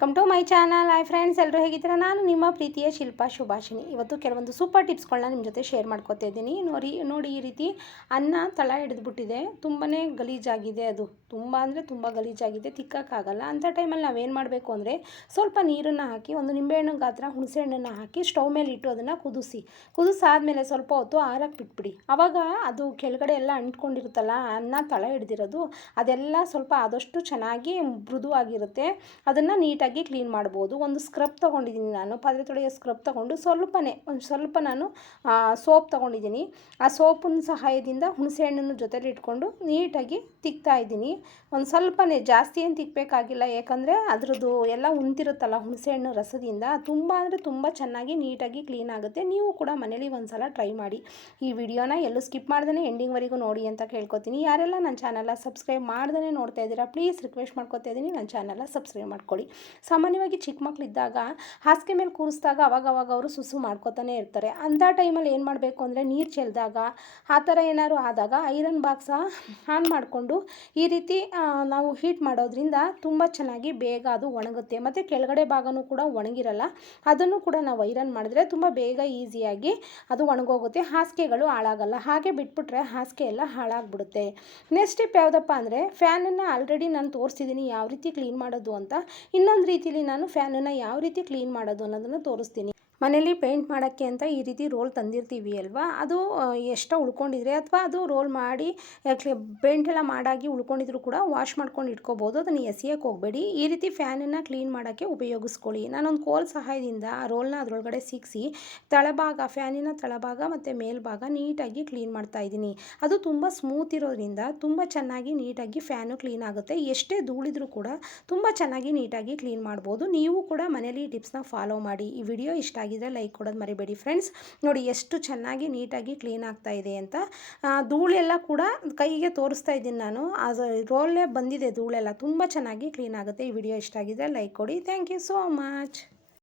Welcome to my channel. Hi friends ಎಲ್ಲರೂ ಹೇಗಿದ್ದೀರಾ? ನಾನು ನಿಮ್ಮ ಪ್ರೀತಿಯ ಶಿಲ್ಪಾ ಶುಭಾಷಿಣಿ ಇವತ್ತು ಕೆಲವೊಂದು ಸೂಪರ್ ಟಿಪ್ಸ್ಗಳನ್ನ ನಿಮ್ಮ ಜೊತೆ ಶೇರ್ ಮಾಡ್ಕೊತಾ ಇದ್ದೀನಿ. ನೋಡಿ ನೋಡಿ ಈ ರೀತಿ ಅನ್ನ ತಳ ಹಿಡಿದ್ಬಿಟ್ಟಿದೆ. ತುಂಬಾ ಗಲೀಜಾಗಿದೆ ಅದು. ತುಂಬ ಅಂದರೆ ತುಂಬ ಗಲೀಜಾಗಿದೆ, ತಿಕ್ಕೋಕ್ಕಾಗಲ್ಲ. ಅಂಥ ಟೈಮಲ್ಲಿ ನಾವೇನು ಮಾಡಬೇಕು ಅಂದರೆ ಸ್ವಲ್ಪ ನೀರನ್ನು ಹಾಕಿ, ಒಂದು ನಿಂಬೆಹಣ್ಣು ಗಾತ್ರ ಹುಣಸೆ ಹಣ್ಣನ್ನು ಹಾಕಿ ಸ್ಟವ್ ಮೇಲೆ ಇಟ್ಟು ಅದನ್ನು ಕುದಿಸಿ. ಕುದಿಸಾದ್ಮೇಲೆ ಸ್ವಲ್ಪ ಹೊತ್ತು ಆರಕ್ಕೆ ಬಿಟ್ಬಿಡಿ. ಆವಾಗ ಅದು ಕೆಳಗಡೆ ಎಲ್ಲ ಅಂಟ್ಕೊಂಡಿರುತ್ತಲ್ಲ ಅನ್ನ ತಳ ಹಿಡ್ದಿರೋದು, ಅದೆಲ್ಲ ಸ್ವಲ್ಪ ಆದಷ್ಟು ಚೆನ್ನಾಗಿ ಮೃದುವಾಗಿರುತ್ತೆ. ಅದನ್ನು ನೀಟಾಗಿ ಕ್ಲೀನ್ ಮಾಡ್ಬೋದು. ಒಂದು ಸ್ಕ್ರಬ್ ತೊಗೊಂಡಿದ್ದೀನಿ ನಾನು. ಪಾತ್ರೆ ತೊಳೆಯೋ ಸ್ಕ್ರಬ್ ತೊಗೊಂಡು ಸ್ವಲ್ಪನೇ, ಒಂದು ಸ್ವಲ್ಪ ನಾನು ಸೋಪ್ ತೊಗೊಂಡಿದ್ದೀನಿ. ಆ ಸೋಪಿನ ಸಹಾಯದಿಂದ ಹುಣಸೆ ಹಣ್ಣನ್ನು ಜೊತೆಲಿ ಇಟ್ಕೊಂಡು ನೀಟಾಗಿ ತಿಕ್ತಾ ಇದ್ದೀನಿ. ಒಂದು ಸ್ವಲ್ಪನೇ, ಜಾಸ್ತಿ ಏನು ತಿಕ್ಕಬೇಕಾಗಿಲ್ಲ ಯಾಕಂದರೆ ಅದರದ್ದು ಎಲ್ಲ ಉಂತಿರುತ್ತಲ್ಲ ಹುಣಸೆ ಹಣ್ಣು ರಸದಿಂದ. ತುಂಬ ಅಂದರೆ ತುಂಬ ಚೆನ್ನಾಗಿ ನೀಟಾಗಿ ಕ್ಲೀನ್ ಆಗುತ್ತೆ. ನೀವು ಕೂಡ ಮನೇಲಿ ಒಂದು ಸಲ ಟ್ರೈ ಮಾಡಿ. ಈ ವಿಡಿಯೋನ ಎಲ್ಲೂ ಸ್ಕಿಪ್ ಮಾಡ್ದೇ ಎಂಡಿಂಗ್ವರೆಗೂ ನೋಡಿ ಅಂತ ಕೇಳ್ಕೊತೀನಿ. ಯಾರೆಲ್ಲ ನನ್ನ ಚಾನಲ್ನ ಸಬ್ಸ್ಕ್ರೈಬ್ ಮಾಡ್ದೇ ನೋಡ್ತಾ ಇದ್ದೀರಾ, ಪ್ಲೀಸ್ ರಿಕ್ವೆಸ್ಟ್ ಮಾಡ್ಕೊತಾ ಇದ್ದೀನಿ. ನನ್ನ ಚಾನಲ್ನ ಸಬ್ಸ್ಕ್ರೈಬ್ ಮಾಡ್ಕೊಳ್ಳಿ. ಸಾಮಾನ್ಯವಾಗಿ ಚಿಕ್ಕ ಮಕ್ಕಳಿದ್ದಾಗ ಹಾಸಿಗೆ ಮೇಲೆ ಕೂರಿಸಿದಾಗ ಅವಾಗ ಅವರು ಸುಸು ಮಾಡ್ಕೋತಾನೆ ಇರ್ತಾರೆ. ಅಂಥ ಟೈಮಲ್ಲಿ ಏನು ಮಾಡಬೇಕು ಅಂದರೆ ನೀರು ಚೆಲ್ಲಿದಾಗ ಆ ಥರ ಏನಾದ್ರು ಆದಾಗ ಐರನ್ ಬಾಕ್ಸ ಆನ್ ಮಾಡಿಕೊಂಡು ಈ ರೀತಿ ನಾವು ಹೀಟ್ ಮಾಡೋದ್ರಿಂದ ತುಂಬ ಚೆನ್ನಾಗಿ ಬೇಗ ಅದು ಒಣಗುತ್ತೆ. ಮತ್ತು ಕೆಳಗಡೆ ಭಾಗನೂ ಕೂಡ ಒಣಗಿರಲ್ಲ. ಅದನ್ನು ಕೂಡ ನಾವು ಐರನ್ ಮಾಡಿದ್ರೆ ತುಂಬ ಬೇಗ ಈಸಿಯಾಗಿ ಅದು ಒಣಗೋಗುತ್ತೆ. ಹಾಸಿಗೆಗಳು ಹಾಳಾಗಲ್ಲ. ಹಾಗೆ ಬಿಟ್ಬಿಟ್ರೆ ಹಾಸಿಗೆ ಎಲ್ಲ ಹಾಳಾಗ್ಬಿಡುತ್ತೆ. ನೆಕ್ಸ್ಟ್ ಟಿಪ್ ಯಾವುದಪ್ಪ ಅಂದರೆ, ಫ್ಯಾನನ್ನು ಆಲ್ರೆಡಿ ನಾನು ತೋರಿಸಿದ್ದೀನಿ. ಯಾವ ರೀತಿ ಕ್ಲೀನ್ ಮಾಡೋದು ಅಂತ. ಇನ್ನೊಂದು ರೀತಿಲಿ ನಾನು ಫ್ಯಾನನ್ನು ಯಾವ ರೀತಿ ಕ್ಲೀನ್ ಮಾಡೋದು ಅನ್ನೋದನ್ನು ತೋರಿಸ್ತೀನಿ. ಮನೇಲಿ ಪೇಂಟ್ ಮಾಡೋಕ್ಕೆ ಅಂತ ಈ ರೀತಿ ರೋಲ್ ತಂದಿರ್ತೀವಿ ಅಲ್ವಾ? ಅದು ಎಷ್ಟೋ ಉಳ್ಕೊಂಡಿದ್ರೆ ಅಥವಾ ಅದು ರೋಲ್ ಮಾಡಿ ಪೇಂಟ್ ಎಲ್ಲ ಮಾಡಾಗಿ ಉಳ್ಕೊಂಡಿದ್ರು ಕೂಡ ವಾಶ್ ಮಾಡ್ಕೊಂಡು ಇಟ್ಕೋಬೋದು. ಅದನ್ನು ಎಸೆಯೋಕ್ಕೆ ಹೋಗಬೇಡಿ. ಈ ರೀತಿ ಫ್ಯಾನನ್ನು ಕ್ಲೀನ್ ಮಾಡೋಕ್ಕೆ ಉಪಯೋಗಿಸ್ಕೊಳ್ಳಿ. ನಾನೊಂದು ಕೋಲ್ ಸಹಾಯದಿಂದ ಆ ರೋಲ್ನ ಅದರೊಳಗಡೆ ಸಿಕ್ಕಿಸಿ ತಳಭಾಗ, ಫ್ಯಾನಿನ ತಳಭಾಗ ಮತ್ತು ಮೇಲ್ಭಾಗ ನೀಟಾಗಿ ಕ್ಲೀನ್ ಮಾಡ್ತಾ ಇದ್ದೀನಿ. ಅದು ತುಂಬ ಸ್ಮೂತ್ ಇರೋದ್ರಿಂದ ತುಂಬ ಚೆನ್ನಾಗಿ ನೀಟಾಗಿ ಫ್ಯಾನು ಕ್ಲೀನ್ ಆಗುತ್ತೆ. ಎಷ್ಟೇ ಧೂಳಿದ್ರೂ ಕೂಡ ತುಂಬ ಚೆನ್ನಾಗಿ ನೀಟಾಗಿ ಕ್ಲೀನ್ ಮಾಡ್ಬೋದು. ನೀವು ಕೂಡ ಮನೇಲಿ ಟಿಪ್ಸ್ನ ಫಾಲೋ ಮಾಡಿ. ಈ ವಿಡಿಯೋ ಇಷ್ಟ ಆಗಿದ್ರೆ ಲೈಕ್ ಕೊಡೋದು ಮರಿಬೇಡಿ ಫ್ರೆಂಡ್ಸ್ ನೋಡಿ ಎಷ್ಟು ಚೆನ್ನಾಗಿ ನೀಟಾಗಿ ಕ್ಲೀನ್ ಆಗ್ತಾ ಇದೆ ಅಂತ. ಧೂಳೆಲ್ಲ ಕೂಡ ಕೈಗೆ ತೋರಿಸ್ತಾ ಇದ್ದೀನಿ ನಾನು. ಅದು ರೋಲೇ ಬಂದಿದೆ ಧೂಳೆಲ್ಲ. ತುಂಬ ಚೆನ್ನಾಗಿ ಕ್ಲೀನ್ ಆಗುತ್ತೆ. ಈ ವಿಡಿಯೋ ಇಷ್ಟ ಆಗಿದ್ರೆ ಲೈಕ್ ಕೊಡಿ. Thank you so much